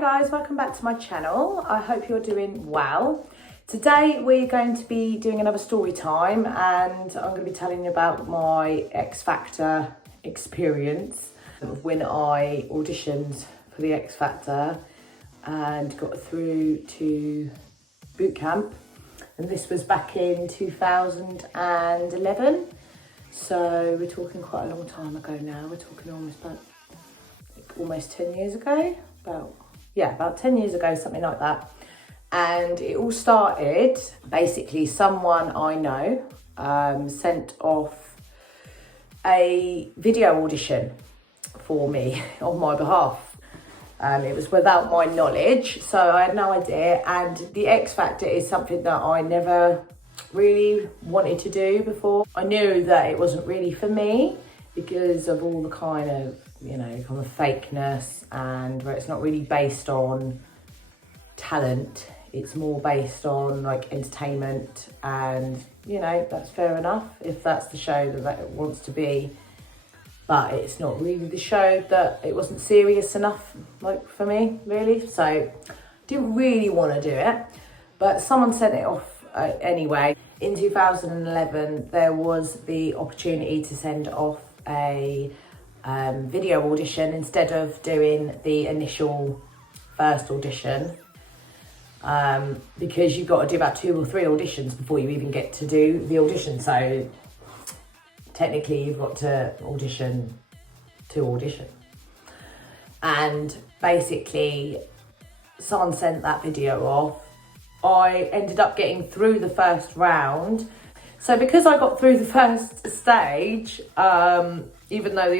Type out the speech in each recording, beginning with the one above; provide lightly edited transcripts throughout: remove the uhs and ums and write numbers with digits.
guys, welcome back to my channel. I hope you're doing well. Today we're going to be doing another story time and I'm going to be telling you about my X Factor experience when I auditioned for the X Factor and got through to Bootcamp, and this was back in 2011, so we're talking quite a long time ago now. We're talking almost 10 years ago, about 10 years ago, something like that. And it all started, basically someone I know sent off a video audition for me on my behalf. It was without my knowledge, so I had no idea. And the X Factor is something that I never really wanted to do before. I knew that it wasn't really for me because of all the kind of fakeness, and where it's not really based on talent, it's more based on like entertainment, and that's fair enough if that's the show that it wants to be, but it's not really the show. That it wasn't serious enough for me really, so didn't really want to do it, but someone sent it off anyway. In 2011 there was the opportunity to send off a video audition instead of doing the initial first audition, because you've got to do about 2 or 3 auditions before you even get to do the audition. So technically you've got to audition to audition, and basically someone sent that video off. I ended up getting through the first round. So because I got through the first stage, even though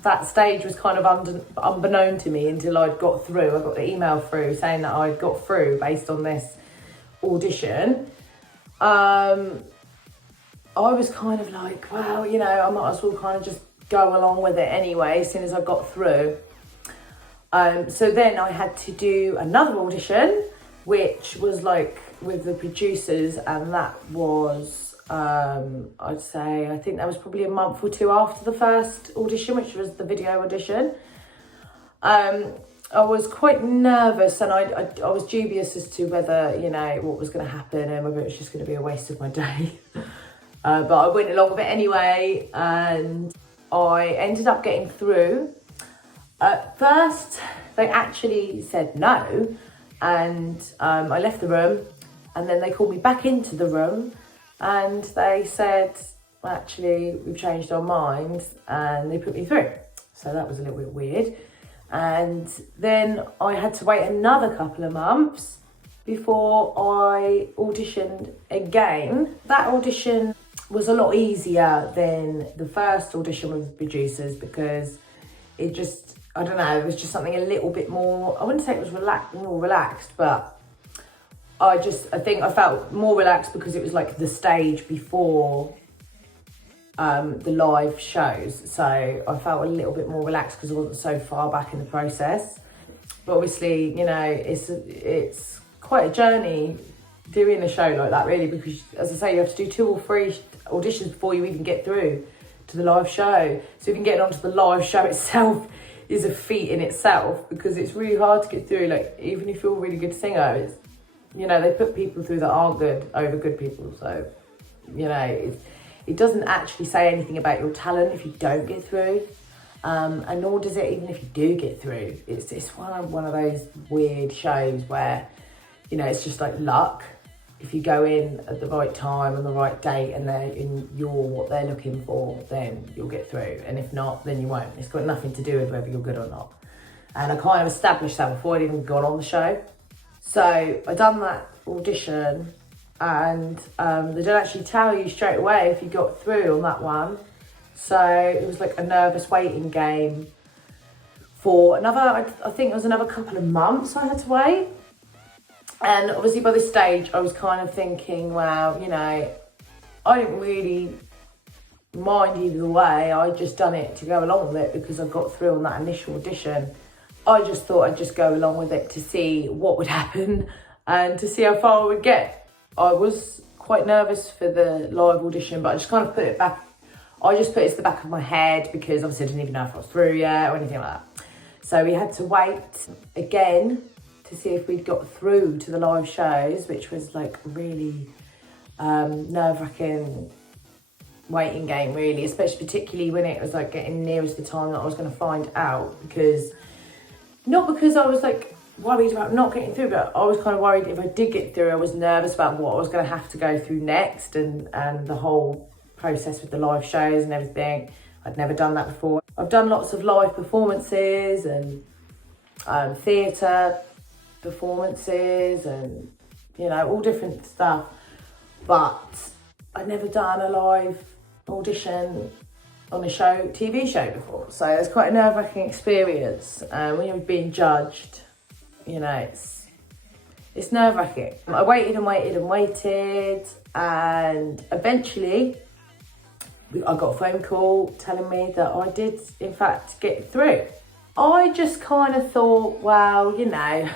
that stage was kind of unbeknown to me until I'd got through. I got the email through saying that I'd got through based on this audition. I was kind of like, well, I might as well kind of just go along with it anyway, as soon as I got through. So then I had to do another audition, which was with the producers, and that was I think that was probably a month or 2 after the first audition, which was the video audition. I was quite nervous, and I was dubious as to whether what was going to happen and whether it was just going to be a waste of my day. But I went along with it anyway, and I ended up getting through. At first they actually said no, and I left the room, and then they called me back into the room and they said, well, actually we've changed our minds, and they put me through. So that was a little bit weird. And then I had to wait another couple of months before I auditioned again. That audition was a lot easier than the first audition with the producers, because it just, I don't know, it was just something a little bit more, I wouldn't say it was more relaxed, but I think I felt more relaxed because it was like the stage before the live shows. So I felt a little bit more relaxed because I wasn't so far back in the process. But obviously, it's quite a journey doing a show like that, really, because as I say, you have to do 2 or 3 auditions before you even get through to the live show. So even getting onto the live show itself is a feat in itself, because it's really hard to get through. Even if you're a really good singer, it's, they put people through that aren't good over good people. So, it doesn't actually say anything about your talent if you don't get through. And nor does it even if you do get through. It's one of those weird shows where, it's just like luck. If you go in at the right time on the right date and you're what they're looking for, then you'll get through. And if not, then you won't. It's got nothing to do with whether you're good or not. And I kind of established that before I'd even gone on the show. So I done that audition, and they don't actually tell you straight away if you got through on that one. So it was like a nervous waiting game for another, I think it was another couple of months I had to wait. And obviously by this stage I was kind of thinking, well, I didn't really mind either way. I just done it to go along with it because I got through on that initial audition. I just thought I'd just go along with it to see what would happen and to see how far I would get. I was quite nervous for the live audition, but I just kind of put it back. I just put it to the back of my head because obviously I didn't even know if I was through yet or anything like that. So we had to wait again to see if we'd got through to the live shows, which was like really nerve-wracking waiting game, really, especially particularly when it was like getting nearer to the time that I was going to find out, because not because I was like worried about not getting through, but I was kind of worried if I did get through, I was nervous about what I was going to have to go through next, and the whole process with the live shows and everything. I'd never done that before. I've done lots of live performances and theatre performances and, you know, all different stuff, but I'd never done a live audition on a TV show before. So it's quite a nerve-wracking experience. When you're being judged, you know, it's nerve-wracking. I waited and waited and waited, and eventually I got a phone call telling me that I did, in fact, get through. I just kind of thought, well, you know,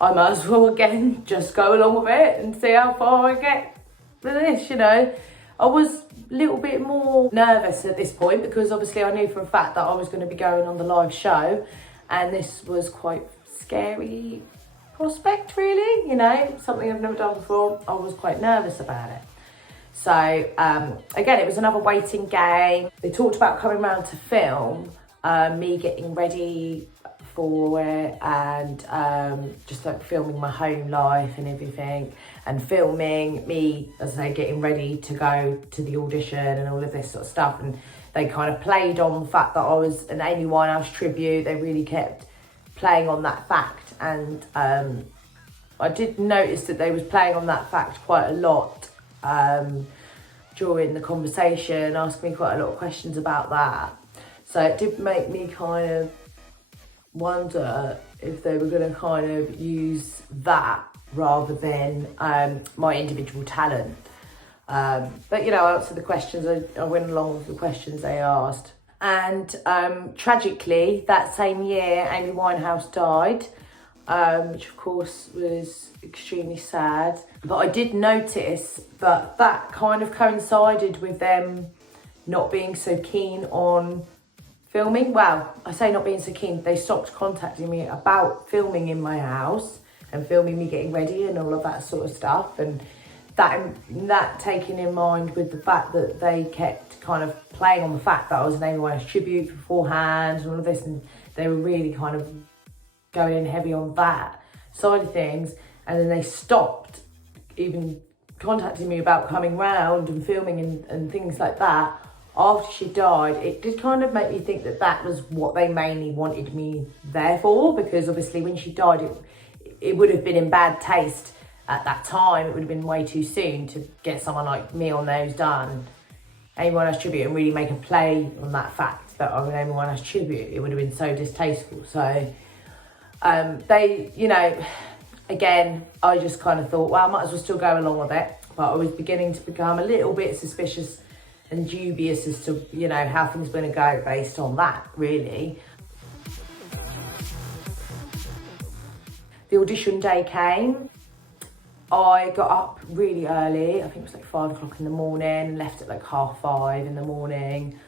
I might as well, again, just go along with it and see how far I get with this, you know. I was a little bit more nervous at this point because obviously I knew for a fact that I was going to be going on the live show, and this was quite scary prospect, really, you know, something I've never done before. I was quite nervous about it. So again, it was another waiting game. They talked about coming around to film, me getting ready for it, and just like filming my home life and everything, and filming me, as I say, getting ready to go to the audition and all of this sort of stuff. And they kind of played on the fact that I was an Amy Winehouse tribute. They really kept playing on that fact, and I did notice that they was playing on that fact quite a lot during the conversation, asking me quite a lot of questions about that. So it did make me kind of wonder if they were going to kind of use that rather than my individual talent. But, you know, I answered the questions. I went along with the questions they asked. And tragically, that same year, Amy Winehouse died, which of course was extremely sad. But I did notice that that kind of coincided with them not being so keen on filming. Well, I say not being so keen, they stopped contacting me about filming in my house and filming me getting ready and all of that sort of stuff. And that taken in mind with the fact that they kept kind of playing on the fact that I was an Amy Winehouse tribute beforehand and all of this, and they were really kind of going in heavy on that side of things. And then they stopped even contacting me about coming round and filming and things like that after she died. It did kind of make me think that that was what they mainly wanted me there for, because obviously when she died, it would have been in bad taste at that time. It would have been way too soon to get someone like me on there who's done Amy Winehouse tribute and really make a play on that fact that I'm an Amy Winehouse tribute. It would have been so distasteful. So they, you know, again, I just kind of thought, well, I might as well still go along with it. But I was beginning to become a little bit suspicious and dubious as to, you know, how things were going to go based on that, really. The audition day came. I got up really early. I think it was like 5 o'clock in the morning, left at like 5:30 in the morning.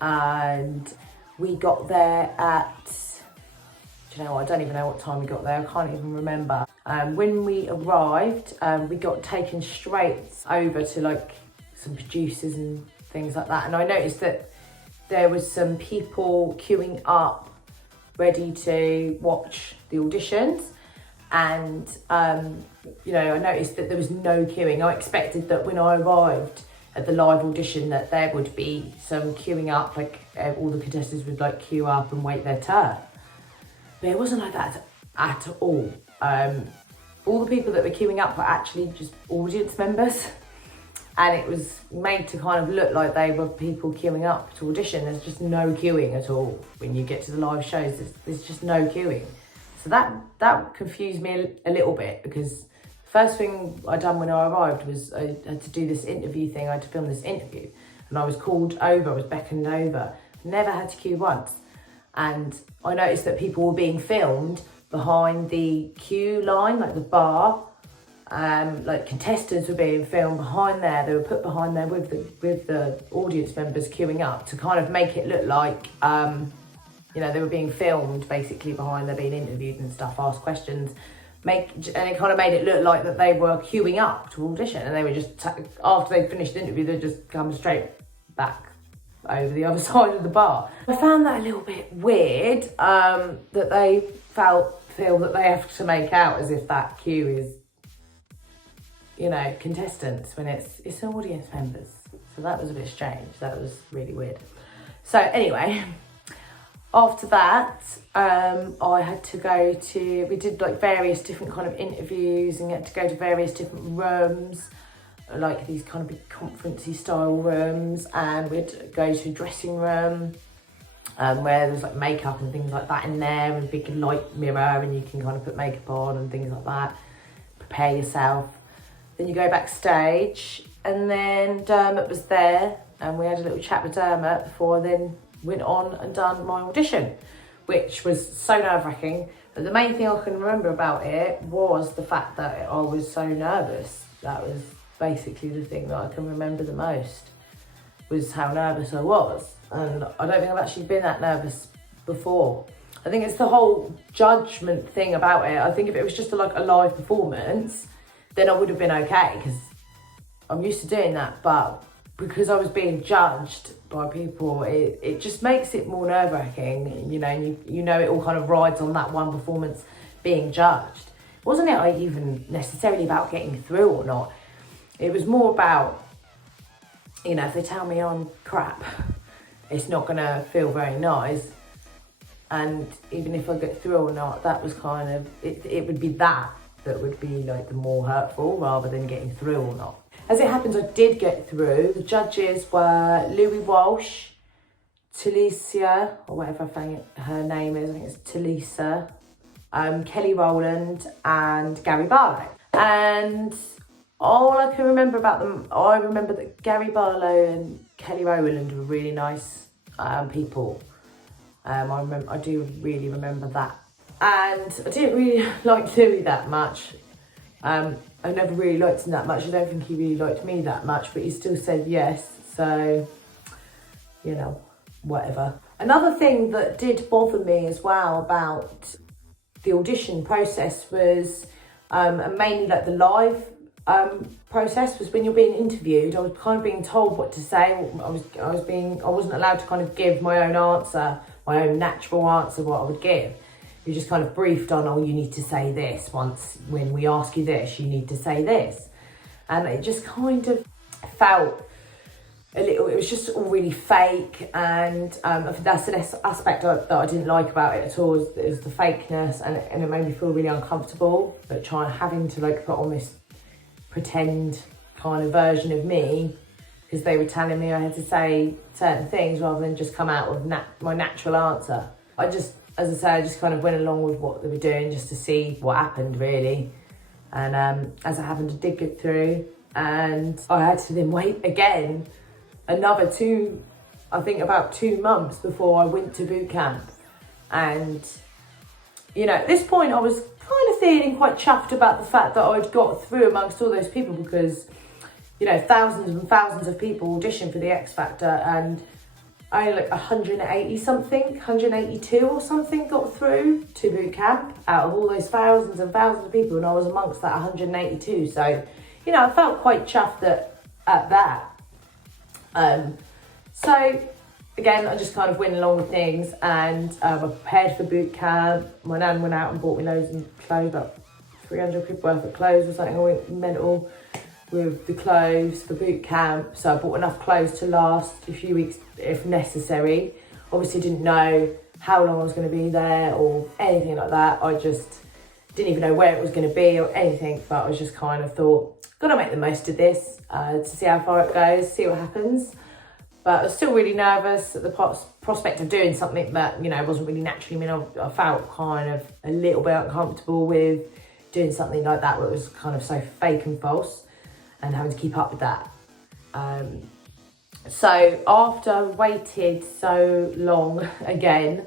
And we got there at, do you know what, I don't even know what time we got there. I can't even remember. When we arrived, we got taken straight over to like some producers and things like that. And I noticed that there was some people queuing up ready to watch the auditions. And, you know, I noticed that there was no queuing. I expected that when I arrived at the live audition that there would be some queuing up, like all the contestants would like queue up and wait their turn. But it wasn't like that at all. All the people that were queuing up were actually just audience members. And it was made to kind of look like they were people queuing up to audition. There's just no queuing at all. When you get to the live shows, there's just no queuing. So that confused me a little bit, because the first thing I done when I arrived was I had to do this interview thing. I had to film this interview, and I was called over, I was beckoned over. Never had to queue once. And I noticed that people were being filmed behind the queue line, like the bar. Like contestants were being filmed behind there. They were put behind there with the audience members queuing up to kind of make it look like You know, they were being filmed basically behind, they're being interviewed and stuff, asked questions, and it kind of made it look like that they were queuing up to audition, and they were just, after they finished the interview, they'd just come straight back over the other side of the bar. I found that a little bit weird, that they feel that they have to make out as if that queue is, you know, contestants, when it's audience members. So that was a bit strange. That was really weird. So anyway, after that, I had to go to, we did like various different kind of interviews, and you had to go to various different rooms, like these kind of big conferencey style rooms, and we'd go to a dressing room where there's like makeup and things like that in there, and a big light mirror, and you can kind of put makeup on and things like that, prepare yourself. Then you go backstage, and then Dermot was there, and we had a little chat with Dermot before I then went on and done my audition, which was so nerve-wracking. But the main thing I can remember about it was the fact that I was so nervous. That was basically the thing that I can remember the most, was how nervous I was. And I don't think I've actually been that nervous before. I think it's the whole judgment thing about it. I think if it was just like a live performance, then I would have been okay, because I'm used to doing that. But because I was being judged by people, it just makes it more nerve-wracking, you know, and you know it all kind of rides on that one performance being judged. Wasn't it like even necessarily about getting through or not? It was more about, you know, if they tell me I'm crap, it's not going to feel very nice. And even if I get through or not, that was kind of, it would be that would be like the more hurtful, rather than getting through or not. As it happens, I did get through. The judges were Louis Walsh, Talisa, or whatever I think her name is, I think it's Talisa, Kelly Rowland, and Gary Barlow. And all I can remember about them, I remember that Gary Barlow and Kelly Rowland were really nice people. I do really remember that. And I didn't really like Louis that much. I never really liked him that much. I don't think he really liked me that much, but he still said yes. So, you know, whatever. Another thing that did bother me as well about the audition process was, and mainly like the live process, was when you're being interviewed, I was kind of being told what to say. I wasn't allowed to kind of give my own answer, my own natural answer, what I would give. You're just kind of briefed on, oh, you need to say this. When we ask you this, you need to say this. And it just kind of felt a little, it was just all really fake. And that's an aspect that I didn't like about it at all, is the fakeness, and it made me feel really uncomfortable, but having to like put on this pretend kind of version of me, because they were telling me I had to say certain things rather than just come out with my natural answer. As I say, I just kind of went along with what they were doing just to see what happened, really. And as it happened, I did get through, and I had to then wait again another about 2 months before I went to boot camp. And, you know, at this point I was kind of feeling quite chuffed about the fact that I'd got through amongst all those people, because, you know, thousands and thousands of people auditioned for the X Factor, and only like 182 or something got through to boot camp out of all those thousands and thousands of people, and I was amongst that 182. So, you know, I felt quite chuffed at that. So again, I just kind of went along with things, and I prepared for boot camp. My nan went out and bought me loads of clothes, about 300 quid worth of clothes or something. I went mental with the clothes for boot camp, so I bought enough clothes to last a few weeks if necessary. Obviously didn't know how long I was going to be there or anything like that. I just didn't even know where it was going to be or anything, but I was just kind of thought, gotta make the most of this to see how far it goes, see what happens. But I was still really nervous at the prospect of doing something that, you know, wasn't really naturally. I mean, I felt kind of a little bit uncomfortable with doing something like that, where it was kind of so fake and false, and having to keep up with that. So after I waited so long again,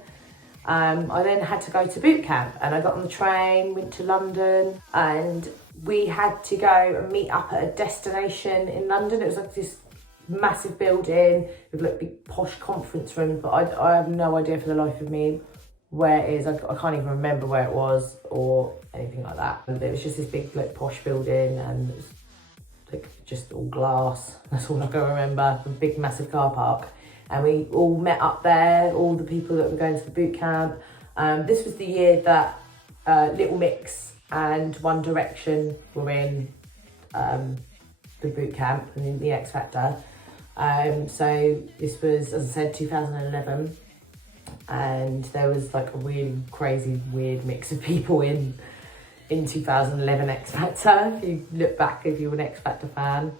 I then had to go to boot camp, and I got on the train, went to London, and we had to go and meet up at a destination in London. It was like this massive building with like big posh conference rooms, but I have no idea for the life of me where it is. I can't even remember where it was or anything like that. It was just this big like posh building, and it was like just all glass. That's all I can remember. A big massive car park, and we all met up there, all the people that were going to the boot camp. This was the year that Little Mix and One Direction were in the boot camp and in the X Factor. So this was, as I said, 2011, and there was like a really crazy, weird mix of people in 2011 X Factor. If you look back, if you're an X Factor fan.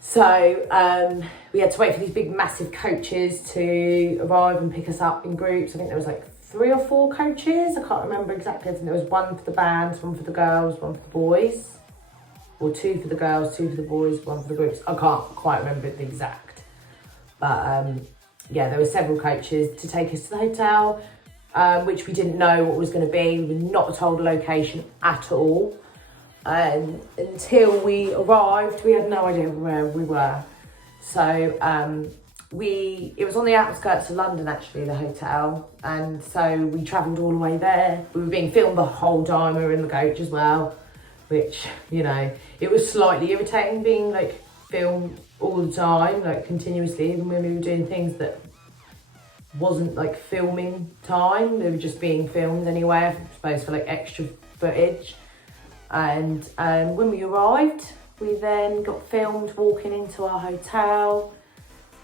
So we had to wait for these big, massive coaches to arrive and pick us up in groups. I think there was like 3 or 4 coaches. I can't remember exactly. I think there was one for the bands, one for the girls, one for the boys. Or 2 for the girls, 2 for the boys, 1 for the groups. I can't quite remember the exact. But yeah, there were several coaches to take us to the hotel, which we didn't know what was going to be. We were not told a location at all. Until we arrived, we had no idea where we were. So it was on the outskirts of London, actually, the hotel. And so we travelled all the way there. We were being filmed the whole time. We were in the coach as well, which, you know, it was slightly irritating being like filmed all the time, like continuously, even when we were doing things that wasn't like filming time. They were just being filmed anyway, I suppose, for like extra footage. And when we arrived, we then got filmed walking into our hotel.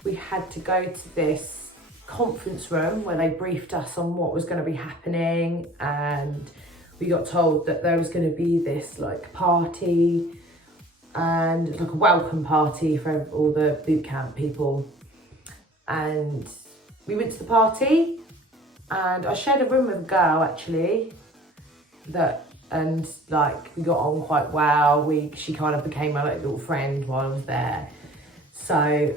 We had to go to this conference room where they briefed us on what was going to be happening, and we got told that there was going to be this like party, and like a welcome party for all the boot camp people. And we went to the party, and I shared a room with a girl actually, and like we got on quite well. She kind of became my like little friend while I was there. So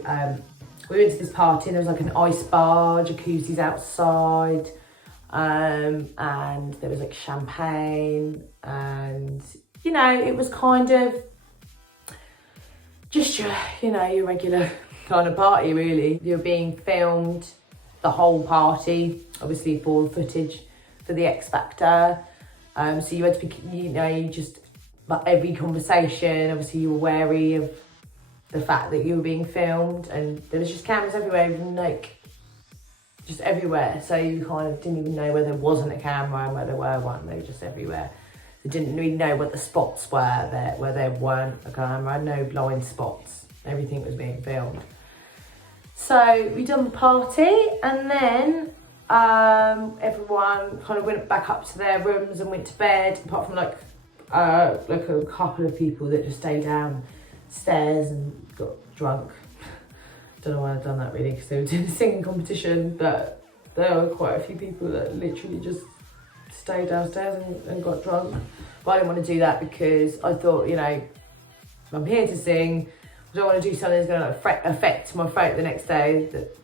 we went to this party, and there was like an ice bar, jacuzzis outside. And there was like champagne, and you know, it was kind of just your regular kind of party, really. You're being filmed the whole party, obviously, for footage for the X Factor. So you had to be, you just, like every conversation, obviously you were wary of the fact that you were being filmed, and there was just cameras everywhere, even like just everywhere. So you kind of didn't even know where there wasn't a camera and where there were one. They were just everywhere. You didn't really know what the spots were there, where there weren't a camera, no blind spots. Everything was being filmed. So we done the party, and then everyone kind of went back up to their rooms and went to bed, apart from like a couple of people that just stayed downstairs and got drunk. Don't know why I've done that really, because they were doing a singing competition, but there were quite a few people that literally just stayed downstairs and got drunk. But I didn't want to do that because I thought, I'm here to sing. I don't want to do something that's going to affect my throat the next day. That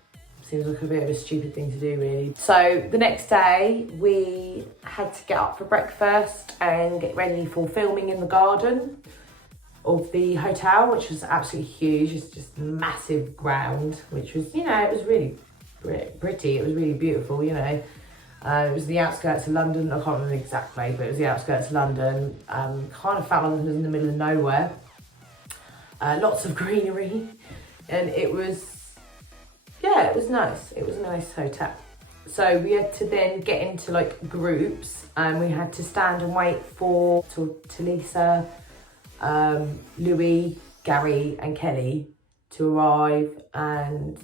seems like a bit of a stupid thing to do, really. So the next day we had to get up for breakfast and get ready for filming in the garden of the hotel, which was absolutely huge. It's just massive ground, which was, it was really pretty. It was really beautiful, It was the outskirts of London. I can't remember the exact place, but it was the outskirts of London. Kind of felt like it was in the middle of nowhere. Lots of greenery, and it was nice. It was a nice hotel. So we had to then get into like groups, and we had to stand and wait for Talisa, Louis, Gary and Kelly to arrive, and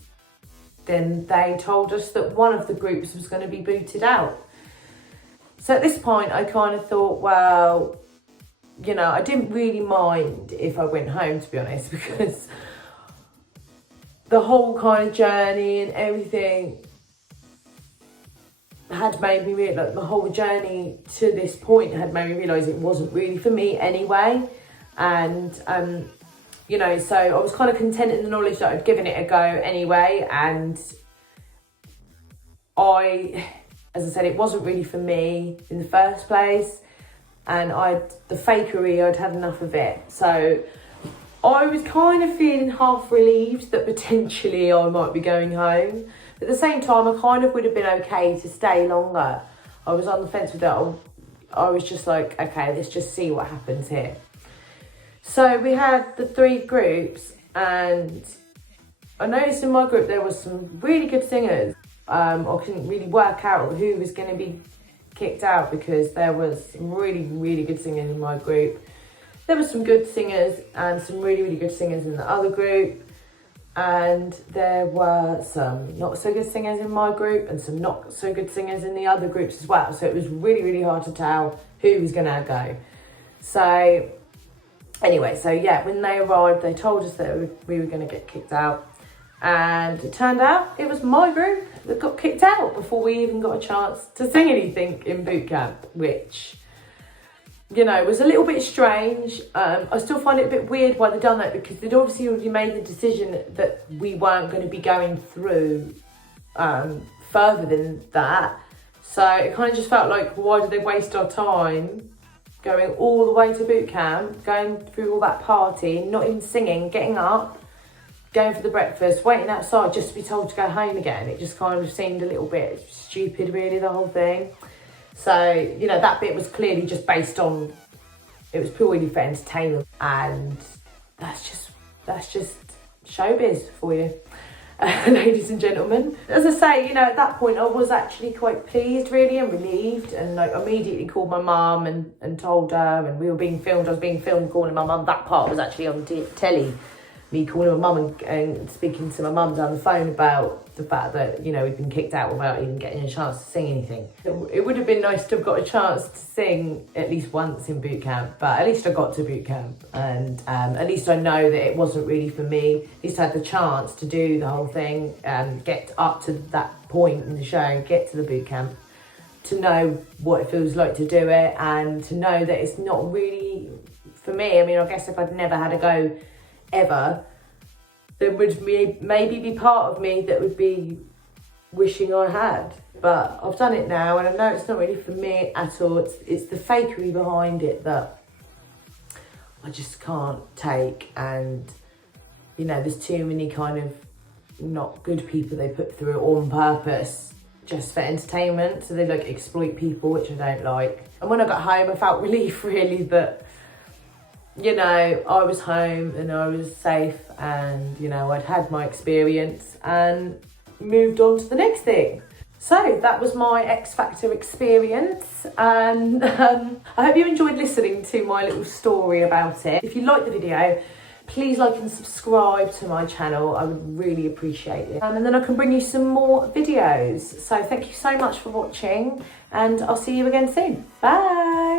then they told us that one of the groups was going to be booted out. So at this point I kind of thought, well, I didn't really mind if I went home, to be honest, because the whole kind of journey and everything had made me realise, the whole journey to this point had made me realise it wasn't really for me anyway. And, so I was kind of content in the knowledge that I'd given it a go anyway. And as I said, it wasn't really for me in the first place. And the fakery, I'd had enough of it. So I was kind of feeling half relieved that potentially I might be going home. At the same time, I kind of would have been okay to stay longer. I was on the fence with that. I was just like, okay, let's just see what happens here. So we had the 3 groups, and I noticed in my group there was some really good singers. I couldn't really work out who was going to be kicked out because there was some really, really good singers in my group. There were some good singers and some really, really good singers in the other group. And there were some not so good singers in my group and some not so good singers in the other groups as well. So it was really, really hard to tell who was going to go. So anyway, so yeah, when they arrived, they told us that we were going to get kicked out. And it turned out it was my group that got kicked out before we even got a chance to sing anything in boot camp, which, you know, was a little bit strange. I still find it a bit weird why they've done that, because they'd obviously already made the decision that we weren't going to be going through further than that. So it kind of just felt like, why did they waste our time going all the way to boot camp, going through all that party, not even singing, getting up, going for the breakfast, waiting outside just to be told to go home again. It just kind of seemed a little bit stupid, really, the whole thing. So, you know, that bit was clearly just based on, it was purely for entertainment, and that's just showbiz for you, ladies and gentlemen. As I say, you know, at that point I was actually quite pleased, really, and relieved, and like immediately called my mum and told her, and we were being filmed. I was being filmed calling my mum. That part was actually on telly. Me calling my mum and speaking to my mum down the phone about the fact that, you know, we'd been kicked out without even getting a chance to sing anything. It would have been nice to have got a chance to sing at least once in boot camp, but at least I got to boot camp, and at least I know that it wasn't really for me. At least I had the chance to do the whole thing, get up to that point in the show, get to the boot camp, to know what it feels like to do it, and to know that it's not really for me. I mean, I guess if I'd never had a go ever, there would maybe be part of me that would be wishing I had. But I've done it now, and I know it's not really for me at all. It's the fakery behind it that I just can't take. And, you know, there's too many kind of not good people they put through it on purpose just for entertainment. So they like exploit people, which I don't like. And when I got home, I felt relief, really, that, you know, I was home and I was safe, and, you know, I'd had my experience and moved on to the next thing. So that was my X Factor experience, and I hope you enjoyed listening to my little story about it. If you liked the video, please like and subscribe to my channel. I would really appreciate it. And then I can bring you some more videos. So thank you so much for watching, and I'll see you again soon. Bye.